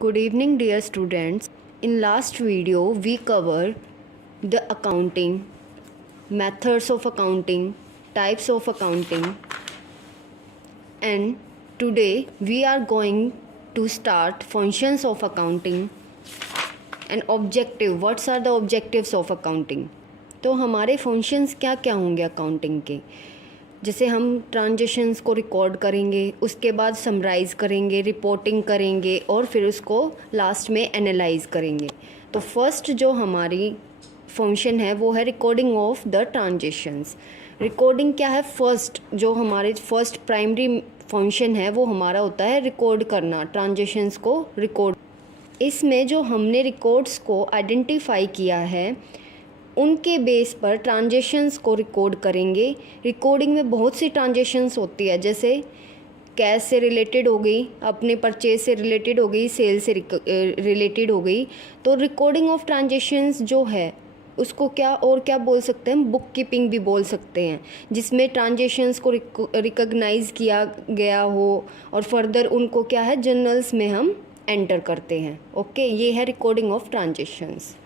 Good evening, dear students. In last video, we covered the accounting, methods of accounting, types of accounting, and today we are going to start functions of accounting and objective. What are the objectives of accounting? तो हमारे functions क्या क्या होंगे accounting के, जैसे हम transactions को record करेंगे, उसके बाद समराइज़ करेंगे, रिपोर्टिंग करेंगे और फिर उसको लास्ट में एनालाइज करेंगे। तो फर्स्ट जो हमारी फंक्शन है वो है recording of the transactions. Recording क्या है? फर्स्ट जो हमारे फर्स्ट प्राइमरी फंक्शन है वो हमारा होता है रिकॉर्ड करना, ट्रांजेक्शन्स को रिकॉर्ड। इसमें जो हमने रिकॉर्ड्स को आइडेंटिफाई किया है उनके बेस पर ट्रांजेक्शन्स को रिकॉर्ड करेंगे। रिकॉर्डिंग में बहुत सी ट्रांजेक्शन्स होती है, जैसे कैश से रिलेटेड हो गई, अपने परचेज से रिलेटेड हो गई, सेल से रिलेटेड हो गई। तो रिकॉर्डिंग ऑफ ट्रांजेक्शन्स जो है उसको क्या बोल सकते हैं? बुक कीपिंग भी बोल सकते हैं, जिसमें ट्रांजेक्शन्स को रिकॉग्नाइज किया गया हो और फर्दर उनको क्या है जर्नल्स में हम एंटर करते हैं। ओके, ये है recording of transactions.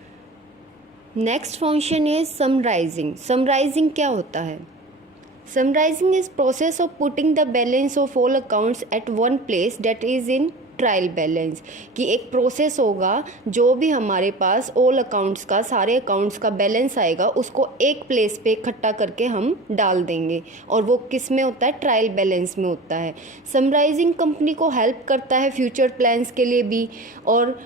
Next function is summarising. Summarising क्या होता है? Summarising is process of putting the balance of all accounts at one place that is in trial balance. कि एक प्रोसेस होगा, जो भी हमारे पास ऑल अकाउंट्स का, सारे अकाउंट्स का बैलेंस आएगा उसको एक प्लेस पे इकट्ठा करके हम डाल देंगे, और वो किस में होता है? ट्रायल बैलेंस में होता है। समराइजिंग कंपनी को हेल्प करता है फ्यूचर प्लान्स के लिए भी, और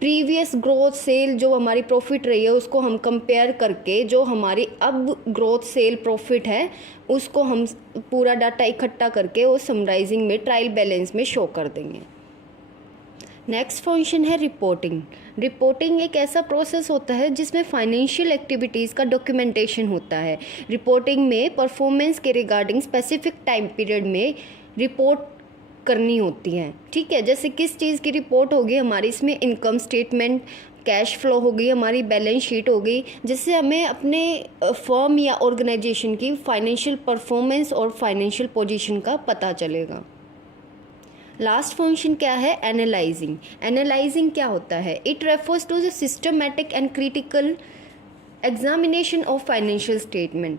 प्रीवियस ग्रोथ सेल जो हमारी प्रॉफिट रही है उसको हम कंपेयर करके जो हमारी अब ग्रोथ सेल प्रॉफिट है उसको हम पूरा डाटा इकट्ठा करके वो समराइजिंग में ट्रायल बैलेंस में शो कर देंगे। नेक्स्ट फंक्शन है रिपोर्टिंग। रिपोर्टिंग एक ऐसा प्रोसेस होता है जिसमें फाइनेंशियल एक्टिविटीज़ का डॉक्यूमेंटेशन होता है। रिपोर्टिंग में परफॉर्मेंस के रिगार्डिंग स्पेसिफिक टाइम पीरियड में रिपोर्ट करनी होती हैं। ठीक है, जैसे किस चीज़ की रिपोर्ट होगी हमारी? इसमें इनकम स्टेटमेंट, कैश फ्लो हो गई, हमारी बैलेंस शीट हो गई, जिससे हमें अपने फर्म या ऑर्गेनाइजेशन की फाइनेंशियल परफॉर्मेंस और फाइनेंशियल पोजीशन का पता चलेगा। लास्ट फंक्शन क्या है? एनालाइजिंग। एनालाइजिंग क्या होता है? It refers to the systematic and critical examination of financial statement.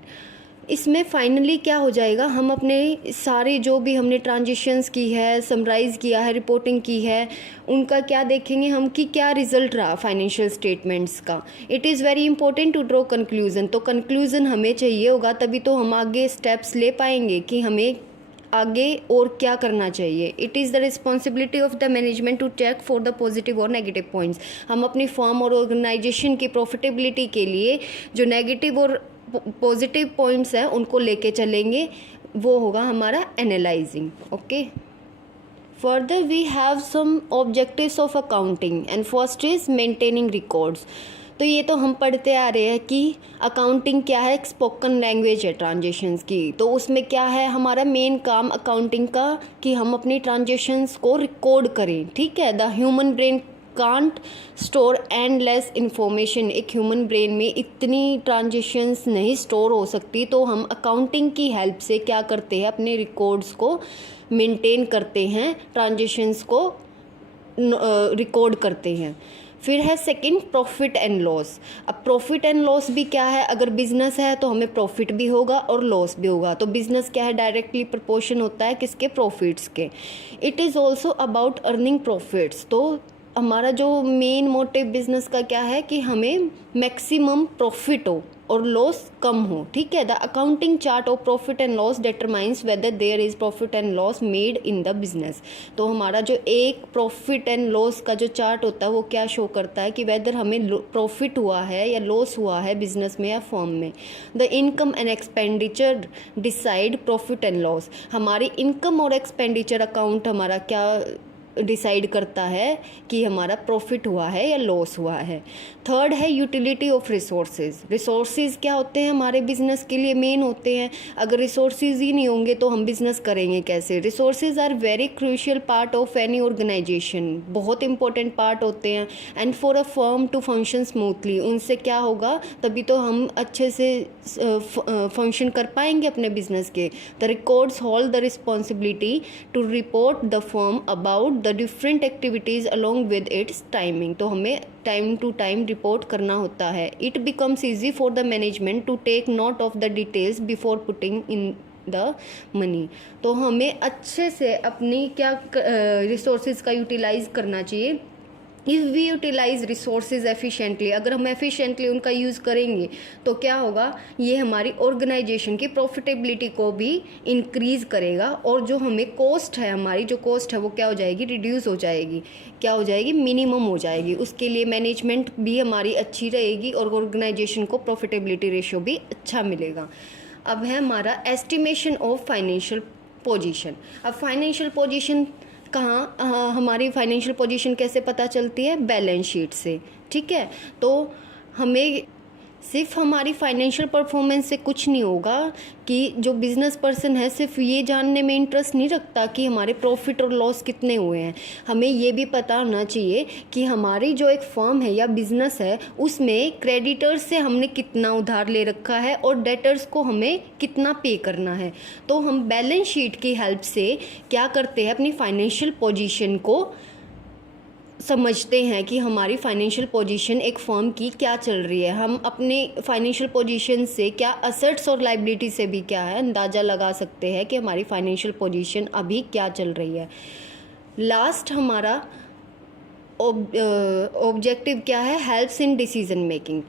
इसमें फाइनली क्या हो जाएगा, हम अपने सारे जो भी हमने ट्रांजेक्शन्स की है, समराइज़ किया है, रिपोर्टिंग की है, उनका क्या देखेंगे हम कि क्या रिजल्ट रहा फाइनेंशियल स्टेटमेंट्स का। It is very important to draw conclusion. तो कंक्लूज़न हमें चाहिए होगा, तभी तो हम आगे स्टेप्स ले पाएंगे कि हमें आगे और क्या करना चाहिए। It is the responsibility of the management to check for the positive और नेगेटिव पॉइंट्स। हम अपनी फर्म और ऑर्गेनाइजेशन की प्रॉफिटेबिलिटी के लिए जो नेगेटिव और पॉजिटिव पॉइंट्स हैं उनको लेके चलेंगे, वो होगा हमारा analysing. Okay, further we have some objectives of accounting and first is maintaining records. तो ये तो हम पढ़ते आ रहे हैं कि अकाउंटिंग क्या है, एक स्पोकन लैंग्वेज है ट्रांजेक्शन्स की। तो उसमें क्या है हमारा मेन काम अकाउंटिंग का कि हम अपनी ट्रांजेक्शन्स को रिकॉर्ड करें। ठीक है, the human brain can't store endless information. एक ह्यूमन ब्रेन में इतनी ट्रांजेक्शन्स नहीं स्टोर हो सकती, तो हम अकाउंटिंग की हेल्प से क्या करते हैं, अपने रिकॉर्ड्स को मेंटेन करते हैं, ट्रांजेक्शन्स को रिकॉर्ड करते हैं। फिर है सेकंड प्रॉफिट एंड लॉस। अब प्रॉफिट एंड लॉस भी क्या है? अगर बिजनेस है तो हमें प्रॉफिट भी होगा और लॉस भी होगा। तो बिजनेस क्या है? डायरेक्टली प्रोपोर्शन होता है किसके? प्रॉफिट्स के। It is also about earning profits. तो हमारा जो मेन मोटिव बिजनेस का क्या है कि हमें मैक्सिमम प्रॉफिट हो और लॉस कम हो। ठीक है, the accounting chart of profit and loss determines whether there is profit and loss made in the business. तो हमारा जो एक प्रॉफिट एंड लॉस का जो चार्ट होता है वो क्या शो करता है कि वेदर हमें प्रॉफिट हुआ है या लॉस हुआ है बिजनेस में या फर्म में। The income and expenditure decide profit and loss. हमारी इनकम और एक्सपेंडिचर अकाउंट हमारा क्या डिसाइड करता है कि हमारा प्रॉफिट हुआ है या लॉस हुआ है। थर्ड है यूटिलिटी ऑफ रिसोर्सेज। रिसोर्सेज क्या होते हैं? हमारे बिजनेस के लिए मेन होते हैं। अगर रिसोर्सेज ही नहीं होंगे तो हम बिजनेस करेंगे कैसे? Resources are very crucial part of any organisation. बहुत इंपॉर्टेंट पार्ट होते हैं and for a firm to function smoothly. उनसे क्या होगा? तभी तो हम अच्छे से फंक्शन कर पाएंगे अपने बिजनेस के। The records hold the responsibility to report the firm about the different activities along with its timing. तो हमें टाइम टू टाइम रिपोर्ट करना होता है। It becomes easy for the management to take note of the details before putting in the money. तो हमें अच्छे से अपनी क्या रिसोर्सेज का यूटिलाइज करना चाहिए। If we utilise resources efficiently, अगर हम एफिशिएंटली उनका यूज़ करेंगे तो क्या होगा, ये हमारी ऑर्गेनाइजेशन की प्रॉफिटेबिलिटी को भी इंक्रीज़ करेगा, और जो हमें कॉस्ट है, हमारी जो कॉस्ट है वो क्या हो जाएगी, रिड्यूस हो जाएगी, क्या हो जाएगी, मिनिमम हो जाएगी। उसके लिए मैनेजमेंट भी हमारी अच्छी रहेगी और ऑर्गेनाइजेशन को प्रॉफिटेबिलिटी रेशियो भी अच्छा मिलेगा। अब है हमारा एस्टिमेशन ऑफ फाइनेंशियल पोजीशन। अब फाइनेंशियल पोजीशन कहाँ, हमारी फाइनेंशियल पोजीशन कैसे पता चलती है, बैलेंस शीट से। ठीक है, तो हमें सिर्फ हमारी फाइनेंशियल परफॉर्मेंस से कुछ नहीं होगा कि जो बिज़नेस पर्सन है सिर्फ ये जानने में इंटरेस्ट नहीं रखता कि हमारे प्रॉफिट और लॉस कितने हुए हैं। हमें ये भी पता होना चाहिए कि हमारी जो एक फर्म है या बिज़नेस है उसमें क्रेडिटर्स से हमने कितना उधार ले रखा है और डेटर्स को हमें कितना पे करना है। तो हम बैलेंस शीट की हेल्प से क्या करते हैं, अपनी फाइनेंशियल पोजीशन को समझते हैं कि हमारी फाइनेंशियल पोजीशन एक फर्म की क्या चल रही है। हम अपने फाइनेंशियल पोजीशन से क्या असेट्स और लाइबिलिटी से भी क्या है अंदाज़ा लगा सकते हैं कि हमारी फाइनेंशियल पोजीशन अभी क्या चल रही है। लास्ट हमारा ऑब्जेक्टिव क्या है, हेल्प्स इन डिसीजन मेकिंग।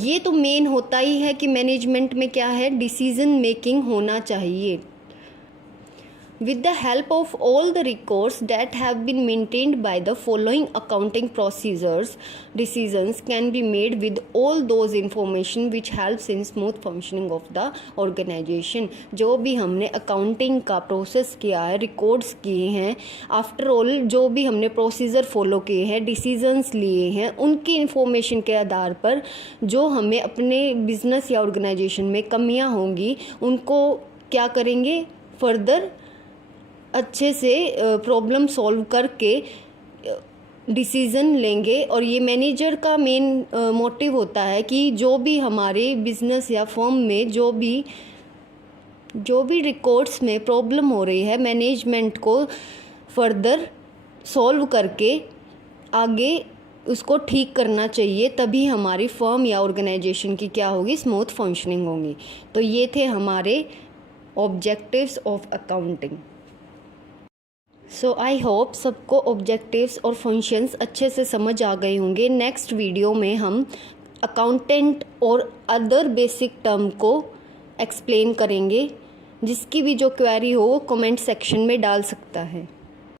ये तो मेन होता ही है कि मैनेजमेंट में क्या है, डिसीजन मेकिंग होना चाहिए। With the help of all the records that have been maintained by the following accounting procedures, decisions can be made with all those information which helps in smooth functioning of the organization। जो भी हमने accounting का process किया है, records किए हैं, after all जो भी हमने प्रोसीजर फॉलो किए हैं, डिसीजंस लिए हैं, उनकी इंफॉर्मेशन के आधार पर जो हमें अपने बिजनेस या ऑर्गेनाइजेशन में कमियां होंगी उनको क्या करेंगे, फर्दर अच्छे से प्रॉब्लम सॉल्व करके डिसीज़न लेंगे। और ये मैनेजर का मेन मोटिव होता है कि जो भी हमारे बिजनेस या फर्म में जो भी रिकॉर्ड्स में प्रॉब्लम हो रही है, मैनेजमेंट को फर्दर सॉल्व करके आगे उसको ठीक करना चाहिए, तभी हमारी फर्म या ऑर्गेनाइजेशन की क्या होगी, स्मूथ फंक्शनिंग होगी। तो ये थे हमारे objectives of accounting. So I hope सबको ऑब्जेक्टिव्स और फंक्शंस अच्छे से समझ आ गए होंगे। नेक्स्ट वीडियो में हम अकाउंटेंट और अदर बेसिक टर्म को एक्सप्लेन करेंगे। जिसकी भी जो क्वेरी हो वो कमेंट सेक्शन में डाल सकता है।